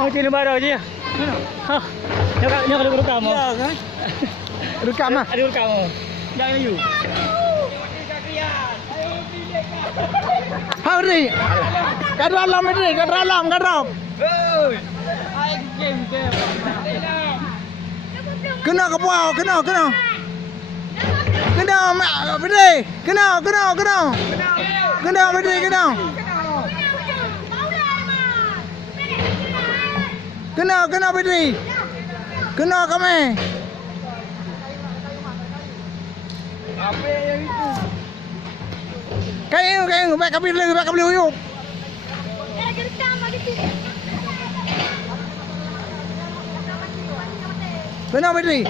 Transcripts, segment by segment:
Oh, cina baru je. Ha. Dia kalau rekam. Ya kan? Rekam ah. Ada rekam. Jangan you. Hari. Kat dalam ni, kat dalam. Hei. Ai game. Kena ke bawah, kena. Kena mak berdiri. Kena. Kena berdiri, kena. Kena berdiri. Kena kami. Apa yang itu? Kain, baik kabel uyuk. Kena berdiri.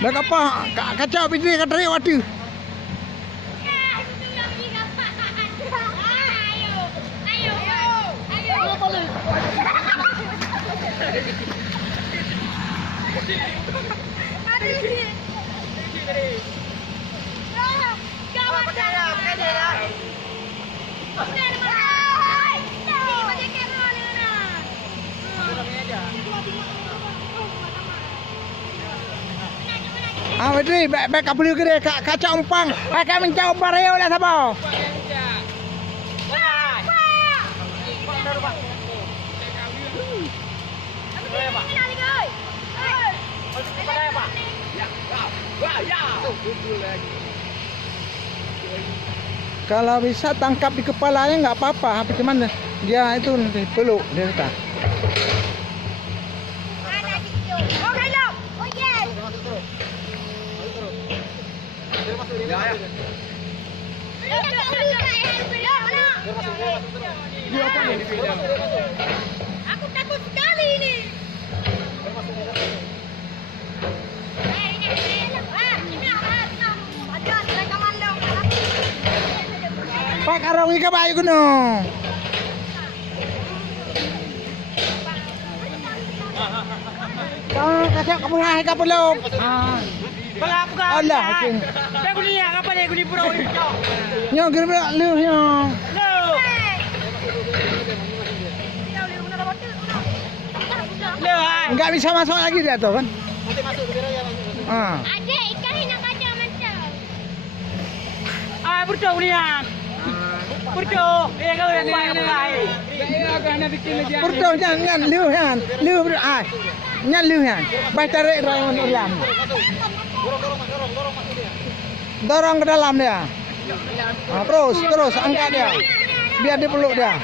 Baik apa? Kacau berdiri kat tarik waktu. Berdiri, baik kabel ke dia, kacau umpang. Akan mencau umpang reo lah sabar. Kalau bisa tangkap di kepalanya nggak apa-apa, tapi cuman dia itu nanti peluk dia letak. Aku takut sekali ini. Pak karong ika bayu kuno. Kau kasih kamu hai kamu belum? Pelak bukan. Allah, okey. Dah guni apa dia guni pura ni. Nyo gerbe lu nyo. No. Le hai. Enggak bisa masuk lagi dia tuh kan? Nanti masuk ke ya. Ada ikan yang nak kacau macam. Ah, burdo ni ah. Burdo. Kau yang main lai. Burdo jangan lu han. Lu ai. Nyan lu han. Baik tarik rawan ulam. Dorong ke dalam dia. Terus angkat dia. Biar dia peluk dia.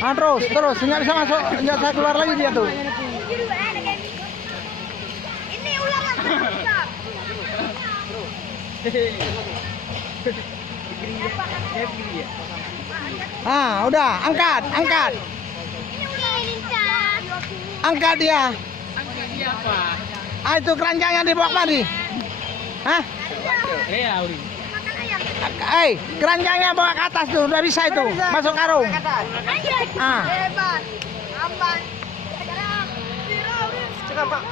Terus enggak bisa masuk, enggak bisa keluar lagi dia tuh. Ini ular yang besar. Udah, angkat. Ini ular lincah. Angkat dia. Angkat dia apa? Itu keranjangnya dibawa kemari. Hah? Auri. Makan ayam. Keranjangnya bawa ke atas tuh, udah bisa itu. Masuk karung. Hebat. Amban. Cekam Pak.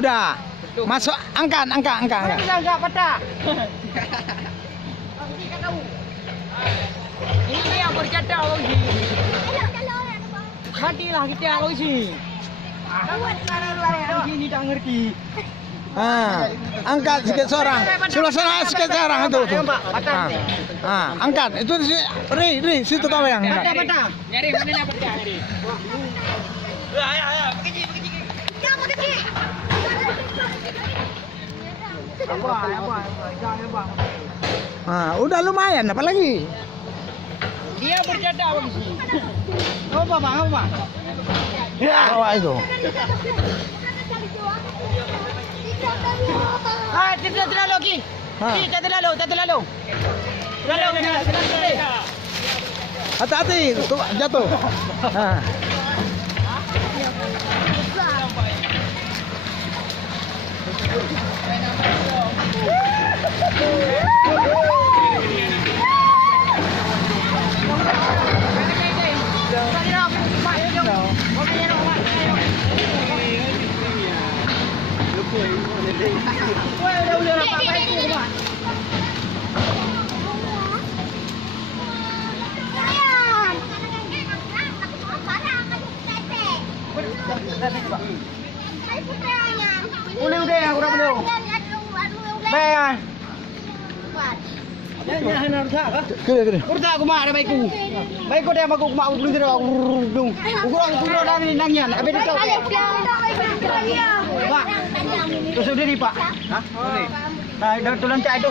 Udah. Masuk, angkat. Enggak patah. Ini yang bercadar kau si. Matilah kita kau si. Ini tak ngerti. Angkat sikit seorang. Sebelah sana sikit seorang itu tuh. Angkat. Itu Ri, situ kau yang angkat. Patah. Nyari mana nak patah nyari. Ayo, pergi. Apa? Udah lumayan, apa lagi? Dia bercadar kau si. Apa bang? Ya, bawa itu. Tidak lagi. Tidak lalu. Hati-hati, jatuh. Uli aku dah boleh. Baik. Kena. Kurta aku mak ada baikku. Baikku dia aku mak belum dia aku dung. Ukur dah ni nangian. Habis tu. Pak. Terus udah ni Pak. Ha? Ni. Dah tu lancar itu.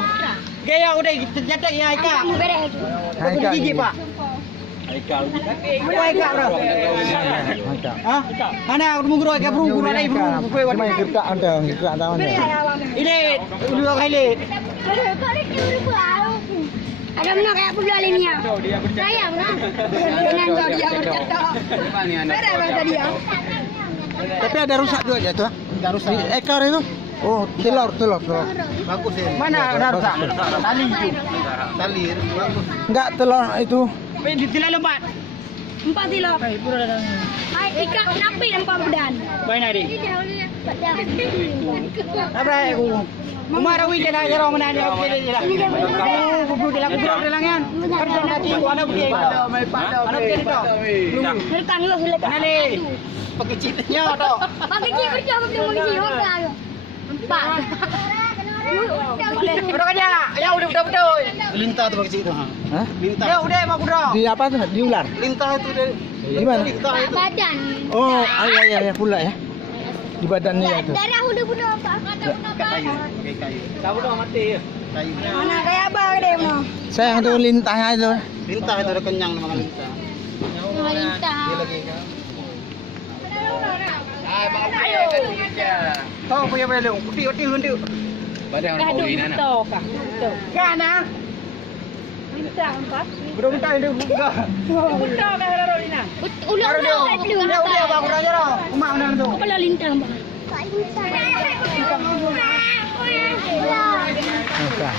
Gaya udah tercatat yang Aika. Aku gigi Pak. Aika. Aika bro. Ha? Mana aku munggu Aika bro, guru ada bro. Main kita ada, kita tahu ni. Ini dua kali. Ada mana kayak pula ini ya? Sayang kan? Dengan dia bercakap. Mana dia? Tapi ada rusak tu aja tu. Dah rusak. Ekor itu. Oh, telur. Bagus ya. Mana dah rusak? Tali itu. Tali bagus. Enggak telur itu. Di tilai lembat. 4 kilo. Ai ikan napi nampak badan. Baik nadi. Badan. Apa aku? Umar awi dia nak jarang mana dia aku dia. Aku dia lagu dia langan. Kerja nanti aku ada dia. Ada dia itu. Hutang lo sulit. Nale. Pakai citnya tu. Pakai cik kerja aku belum mengisi hutang. Empat. Udah kerja. Ya udah betul. Lintah tu pakai cik tu ha. Hah? Lintah. Ya udah mak udah. Di apa tu? Di ular. Lintah tu dia. Di mana? Lintah itu. Badan. Oh, ya pula ya. Di badan dia tu. Darah bunuh-bunuh apa? Kayu. Pakai kayu. Tahu dah mati ya. Kayu. Mana kayak abang dia mau? Sayang tu lintahnya itu. Lintah itu dah kenyang nama lintah. Lintah. Dia lagi kan. Tahu punya belum. Uti hundu. Badan orang kau ini nak. Kan ah. Lintah empat. Belum tahu dia buka. Buka kan ada Rina. Ulang-ulang. Udah bagus aja dah. Umak mana tu? Kepala lintah bang. Lintah. Okey.